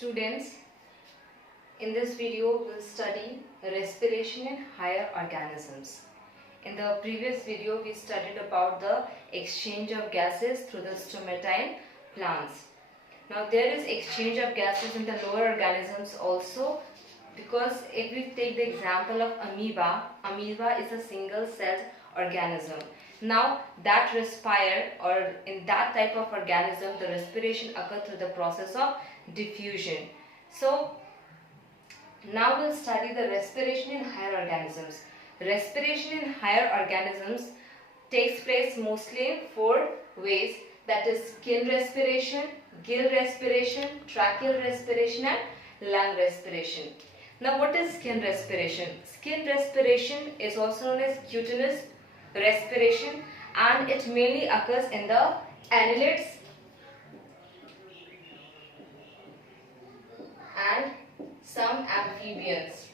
Students, in this video we'll study respiration in higher organisms. In the previous video we studied about the exchange of gases through the stomata in plants. Now there is exchange of gases in the lower organisms also, because if we take the example of amoeba is a single celled organism. Now that respire, or in that type of organism, the respiration occurs through the process of diffusion. So now we'll study the respiration in higher organisms. Respiration in higher organisms takes place mostly in four ways, that is skin respiration, gill respiration, tracheal respiration and lung respiration. Now what is skin respiration? Skin respiration is also known as cutaneous respiration, and it mainly occurs in the annelids and some amphibians.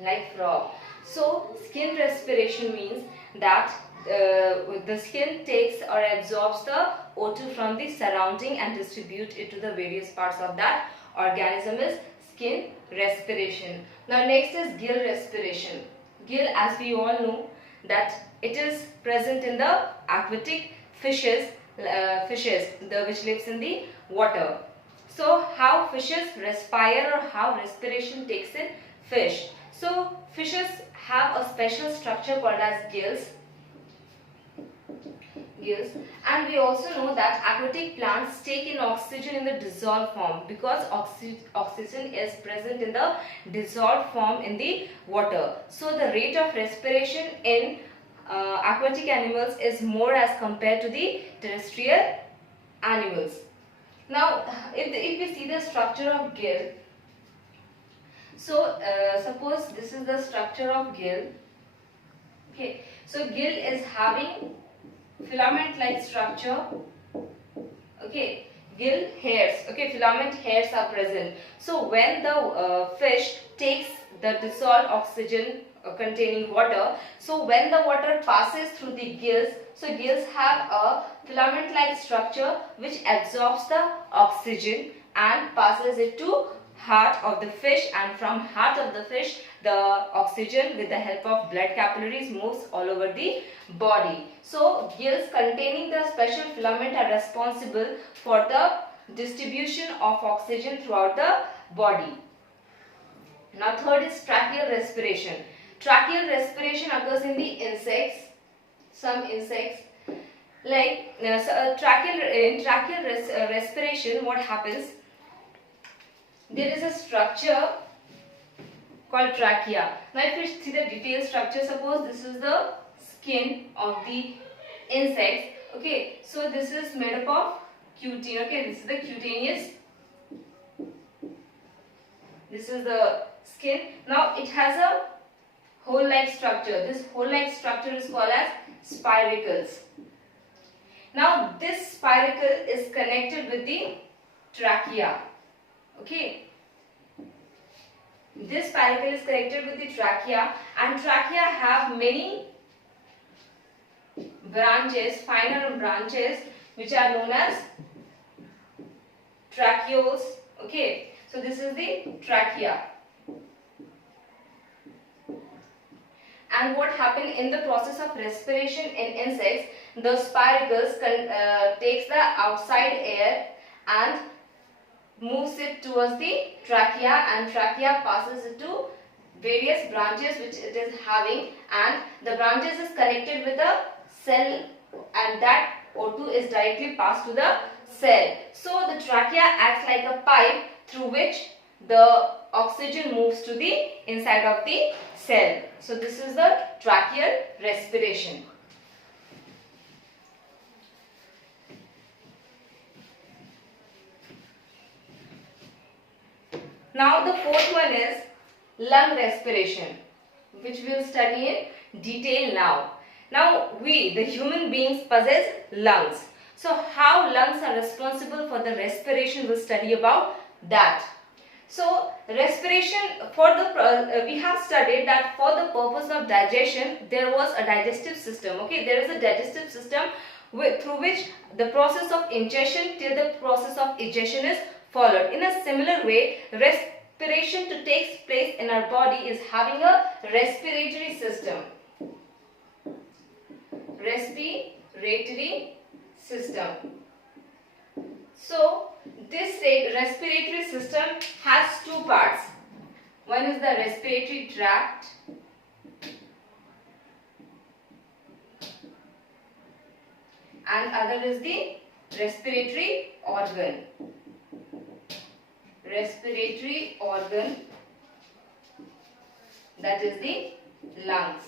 Like frog. So skin respiration means that the skin takes or absorbs the O2 from the surrounding and distribute it to the various parts of that organism is skin respiration. Now next is gill respiration. Gill, as we all know, that it is present in the aquatic fishes, which lives in the water. So how fishes respire, or how respiration takes in fish? So fishes have a special structure called as gills, and we also know that aquatic plants take in oxygen in the dissolved form, because oxygen is present in the dissolved form in the water. So the rate of respiration in aquatic animals is more as compared to the terrestrial animals. Now if we see the structure of gill, so suppose this is the structure of gill. Okay, so gill is having filament like structure. Okay, gill hairs, okay, filament hairs are present. So when the fish takes the dissolved oxygen containing water, so when the water passes through the gills, so gills have a filament like structure which absorbs the oxygen and passes it to heart of the fish, and from heart of the fish the oxygen with the help of blood capillaries moves all over the body. So gills containing the special filament are responsible for the distribution of oxygen throughout the body. Now third is tracheal respiration. Tracheal respiration occurs in the insects, some insects. Like in tracheal respiration, what happens? There is a structure called trachea. Now if you see the detailed structure, suppose this is the skin of the insects. Okay, so this is made up of cutine. Okay, this is the cutaneous. This is the skin. Now it has a hole-like structure. This hole-like structure is called as spiracles. Now this spiracle is connected with the trachea. Okay, this spiracle is connected with the trachea, and trachea have many branches, finer branches, which are known as tracheoles. Okay, so this is the trachea. And what happened in the process of respiration in insects, the spiracles takes the outside air and moves it towards the trachea, and trachea passes it to various branches which it is having, and the branches is connected with the cell, and that O2 is directly passed to the cell. So the trachea acts like a pipe through which the oxygen moves to the inside of the cell. So this is the tracheal respiration. Now the fourth one is lung respiration, which we will study in detail now. Now we, the human beings, possess lungs. So how lungs are responsible for the respiration, we'll study about that. So respiration, we have studied that for the purpose of digestion there was a digestive system. Okay, there is a digestive system through which the process of ingestion till the process of ejection is followed. In a similar way, respiration to take place in our body is having a respiratory system. Respiratory system. So this respiratory system has two parts. One is the respiratory tract and other is the respiratory organ. Respiratory organ, that is the lungs.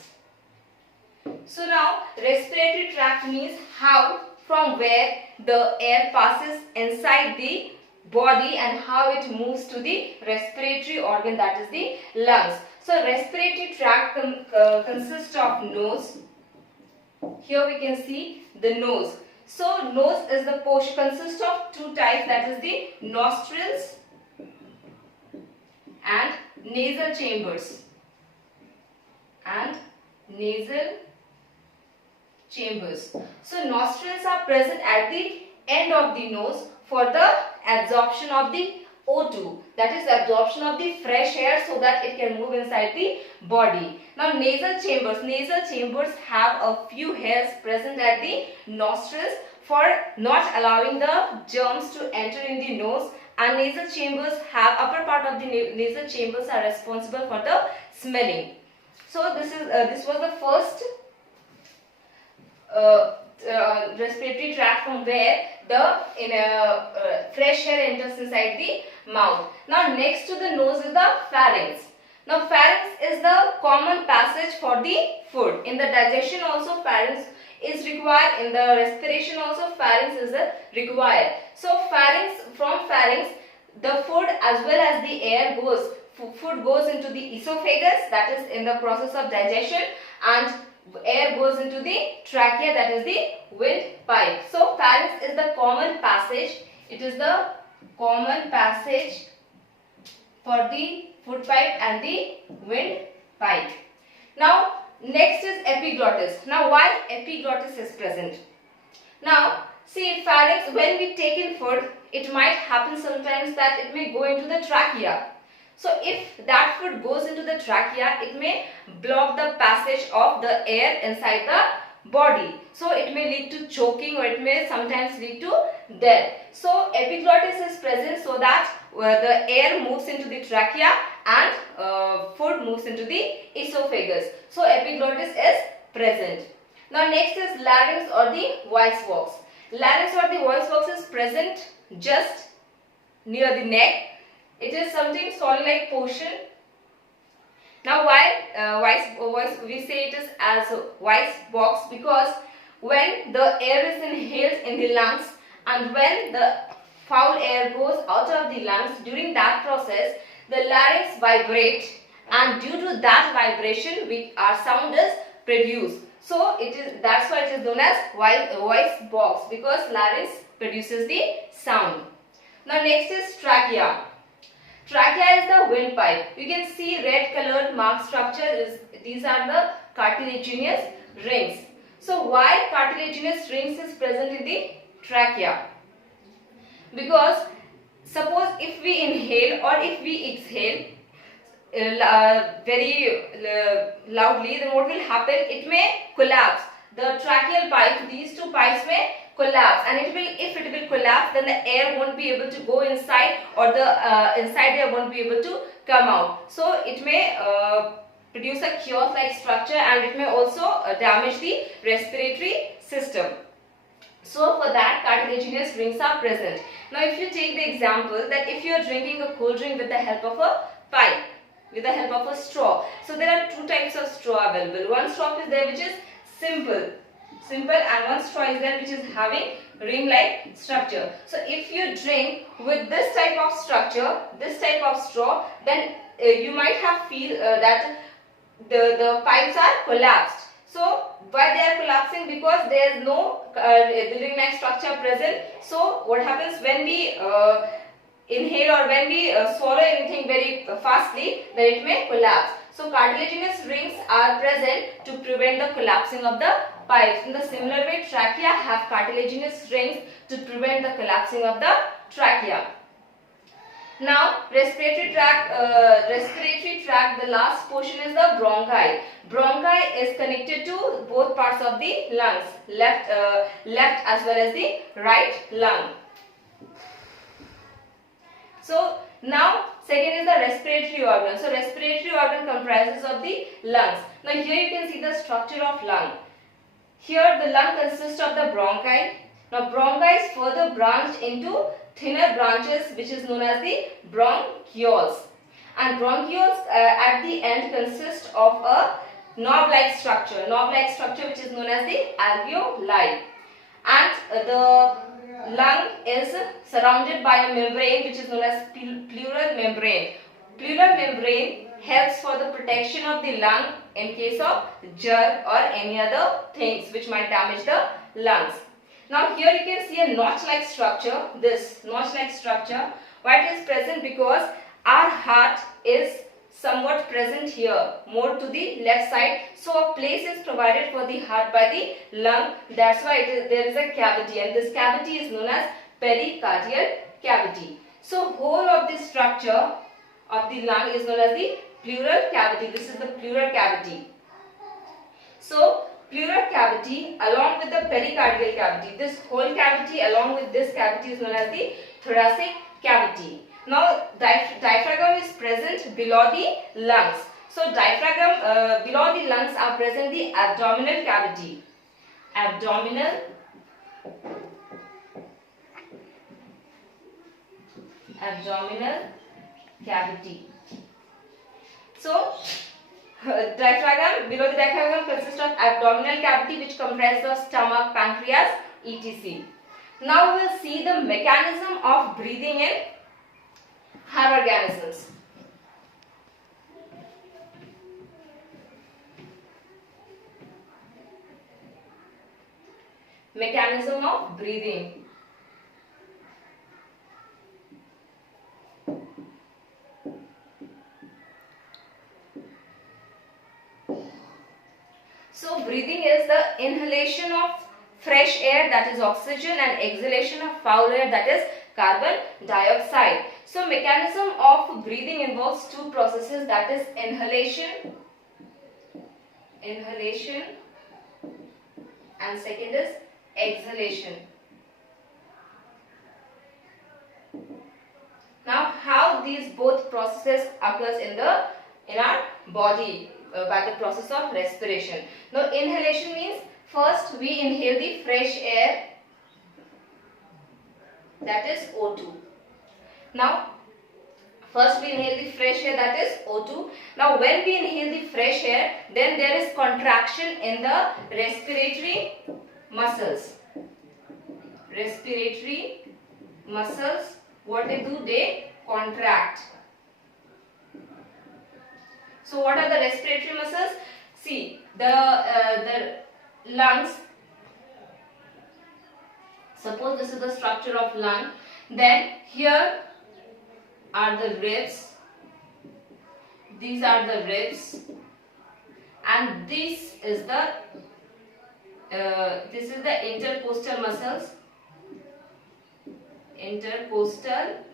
So now respiratory tract means how, from where the air passes inside the body and how it moves to the respiratory organ, that is the lungs. So respiratory tract consists of nose. Here we can see the nose. So nose is the portion, consists of two types, that is the nostrils and nasal chambers. And nasal chambers. So nostrils are present at the end of the nose for the absorption of the O2, that is absorption of the fresh air so that it can move inside the body. Now nasal chambers have a few hairs present at the nostrils for not allowing the germs to enter in the nose, and nasal chambers have, upper part of the nasal chambers are responsible for the smelling. So this was the first respiratory tract from where the fresh air enters inside the mouth. Now next to the nose is the pharynx. Now pharynx is the common passage for the food. In the digestion also pharynx is required. In the respiration also pharynx is required. So from pharynx the food as well as the air food goes into the esophagus, that is in the process of digestion, and air goes into the trachea, that is the windpipe. So pharynx is the common passage. It is the common passage for the food pipe and the windpipe. Now next is epiglottis. Now why epiglottis is present? Now see, pharynx, when we take in food, it might happen sometimes that it may go into the trachea. So if that food goes into the trachea, it may block the passage of the air inside the body. So it may lead to choking or it may sometimes lead to death. So epiglottis is present so that the air moves into the trachea and food moves into the esophagus. So epiglottis is present. Now next is larynx or the voice box. Larynx or the voice box is present just near the neck. It is something solid-like portion. Now why we say it is as a voice box? Because when the air is inhaled in the lungs and when the foul air goes out of the lungs, during that process the larynx vibrates, and due to that vibration our sound is produced. So that's why it is known as voice box, because larynx produces the sound. Now next is trachea. Trachea is the windpipe. You can see red colored marked structure. These are the cartilaginous rings. So why cartilaginous rings is present in the trachea? Because suppose if we inhale or if we exhale very loudly, then what will happen? It may collapse. The tracheal pipe, these two pipes may collapse, and if it will collapse, then the air won't be able to go inside, or the inside air won't be able to come out. So it may produce a kiosk-like structure, and it may also damage the respiratory system. So for that, cartilaginous rings are present. Now if you take the example that if you are drinking a cold drink with the help of a pipe, with the help of a straw. So there are two types of straw available. One straw is there which is simple, and one straw is there which is having ring-like structure. So if you drink with this type of structure, this type of straw, then you might have feel that the pipes are collapsed. So why they are collapsing? Because there is no ring-like structure present. So what happens when we inhale or when we swallow anything very fastly, then it may collapse. So cartilaginous rings are present to prevent the collapsing of the pipes. In the similar way, trachea have cartilaginous rings to prevent the collapsing of the trachea. Now respiratory tract, the last portion is the bronchi. Bronchi is connected to both parts of the lungs, left as well as the right lung. So now second is the respiratory organ. So respiratory organ comprises of the lungs. Now here you can see the structure of lung. Here the lung consists of the bronchi. Now bronchi is further branched into thinner branches which is known as the bronchioles. And bronchioles at the end consist of a knob-like structure. Knob-like structure which is known as the alveoli. And the lung is surrounded by a membrane which is known as pleural membrane. Pleural membrane helps for the protection of the lung in case of germ or any other things which might damage the lungs. Now here you can see a notch-like structure. This notch-like structure, why it is present? Because our heart is somewhat present here, more to the left side. So a place is provided for the heart by the lung. That's why there is a cavity, and this cavity is known as pericardial cavity. So whole of the structure of the lung is known as the pleural cavity. This is the pleural cavity. So pleural cavity along with the pericardial cavity, this whole cavity along with this cavity is known as the thoracic cavity. Now diaphragm is present below the lungs. So diaphragm below the lungs are present the abdominal cavity. Abdominal cavity. So diaphragm, below the diaphragm consists of abdominal cavity which comprises of stomach, pancreas, etc. Now we will see the mechanism of breathing in higher organisms. Mechanism of breathing. So breathing is the inhalation of fresh air, that is oxygen, and exhalation of foul air, that is carbon dioxide. So mechanism of breathing involves two processes, that is inhalation and second is exhalation. Now how these both processes occurs in our body by the process of respiration. Now inhalation means first we inhale the fresh air, that is O2. Now first we inhale the fresh air, that is O2. Now when we inhale the fresh air, then there is contraction in the respiratory muscles. Respiratory muscles, what they do? They contract. So what are the respiratory muscles? See, the lungs. Suppose this is the structure of lung. Then here are the ribs. These are the ribs, and this is the intercostal muscles. Intercostal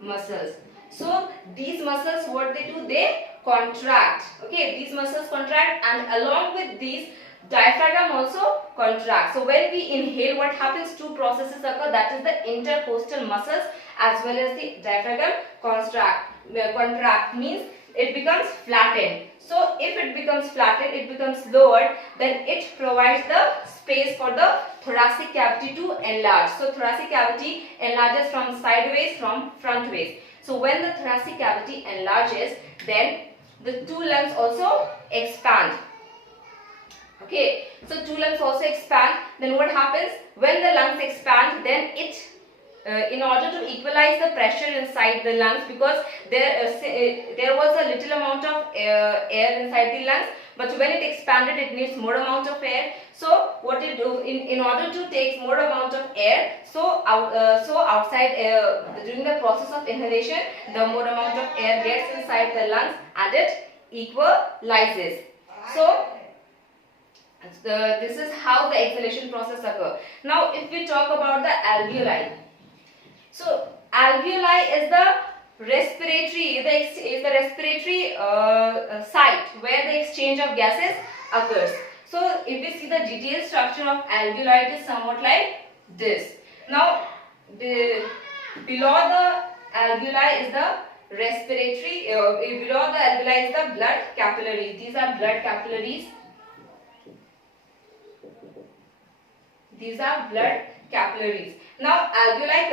muscles. So these muscles, what they do? They contract. Okay, these muscles contract, and along with these, diaphragm also contracts. So when we inhale, what happens? Two processes occur, that is the intercostal muscles as well as the diaphragm contract means it becomes flattened. So if it becomes flattened, it becomes lowered, then it provides the space for the thoracic cavity to enlarge. So thoracic cavity enlarges from sideways, from frontways. So when the thoracic cavity enlarges, then the two lungs also expand. Okay, so two lungs also expand. Then what happens? When the lungs expand, then it in order to equalize the pressure inside the lungs, because there was a little amount of air inside the lungs, but when it expanded, it needs more amount of air. So what it do, in order to take more amount of air, so outside during the process of inhalation, the more amount of air gets inside the lungs and it equalizes. So this is how the exhalation process occurs. Now if we talk about the alveoli, so alveoli is the respiratory site where the exchange of gases occurs. So if we see the detailed structure of alveoli, it is somewhat like this. Now below the alveoli is the respiratory, below the alveoli is the blood capillaries. These are blood capillaries. These are blood capillaries. Now alveoli,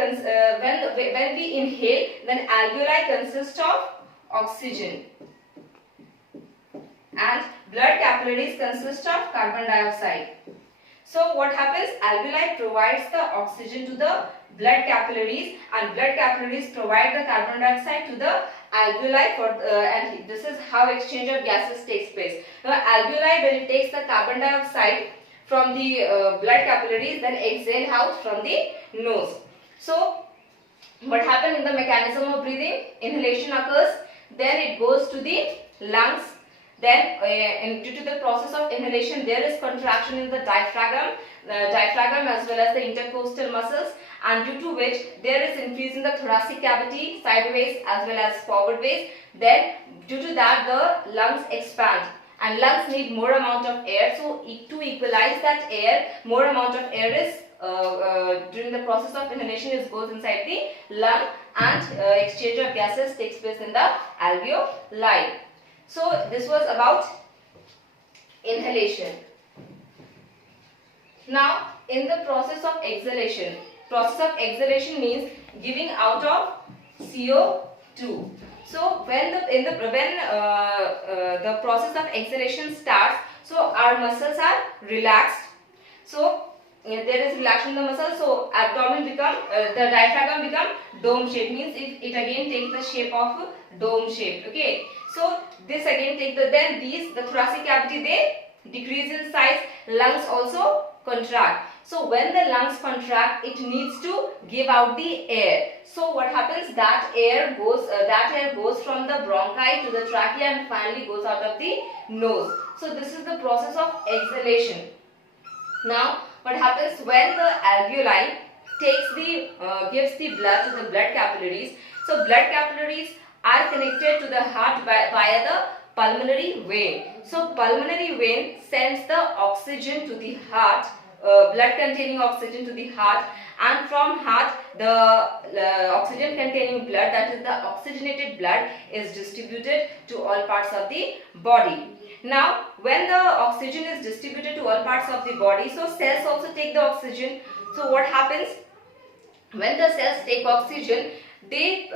when we inhale, then alveoli consist of oxygen and blood capillaries consist of carbon dioxide. So what happens? Alveoli provides the oxygen to the blood capillaries and blood capillaries provide the carbon dioxide to the alveoli and this is how exchange of gases takes place. Now alveoli, when it takes the carbon dioxide from the blood capillaries, then exhale out from the nose. So what happens in the mechanism of breathing? Inhalation occurs, then it goes to the lungs, then due to the process of inhalation there is contraction in the diaphragm as well as the intercostal muscles, and due to which there is increase in the thoracic cavity sideways as well as forward ways. Then due to that the lungs expand and lungs need more amount of air, so to equalize that air, more amount of air is during the process of inhalation goes inside the lung and exchange of gases takes place in the alveoli. So this was about inhalation. Now in the process of exhalation means giving out of CO2. So when the process of exhalation starts, so our muscles are relaxed. So there is relaxation in the muscles. So abdomen become the diaphragm become dome shape. Means it again takes the shape of dome shape. Okay. So this again take the thoracic cavity they decrease in size. Lungs also contract. So when the lungs contract, it needs to give out the air. So what happens? That air goes from the bronchi to the trachea and finally goes out of the nose. So this is the process of exhalation. Now what happens when the alveoli gives the blood to the blood capillaries? So blood capillaries are connected to the heart via the pulmonary vein. So pulmonary vein sends the oxygen to the heart, blood containing oxygen to the heart, and from heart the oxygen containing blood, that is the oxygenated blood, is distributed to all parts of the body. Now when the oxygen is distributed to all parts of the body, so cells also take the oxygen. So what happens when the cells take oxygen? They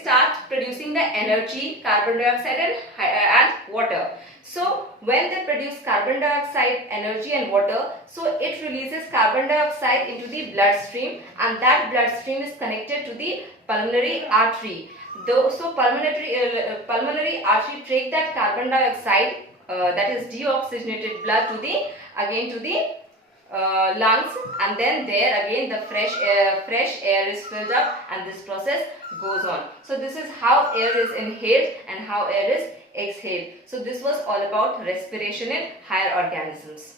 start producing the energy, carbon dioxide and water. So when they produce carbon dioxide, energy and water, so it releases carbon dioxide into the bloodstream, and that bloodstream is connected to the pulmonary artery. So pulmonary artery take that carbon dioxide, that is deoxygenated blood, to the lungs, and then there again the fresh air is filled up, and this process goes on. So this is how air is inhaled and how air is exhaled. So this was all about respiration in higher organisms.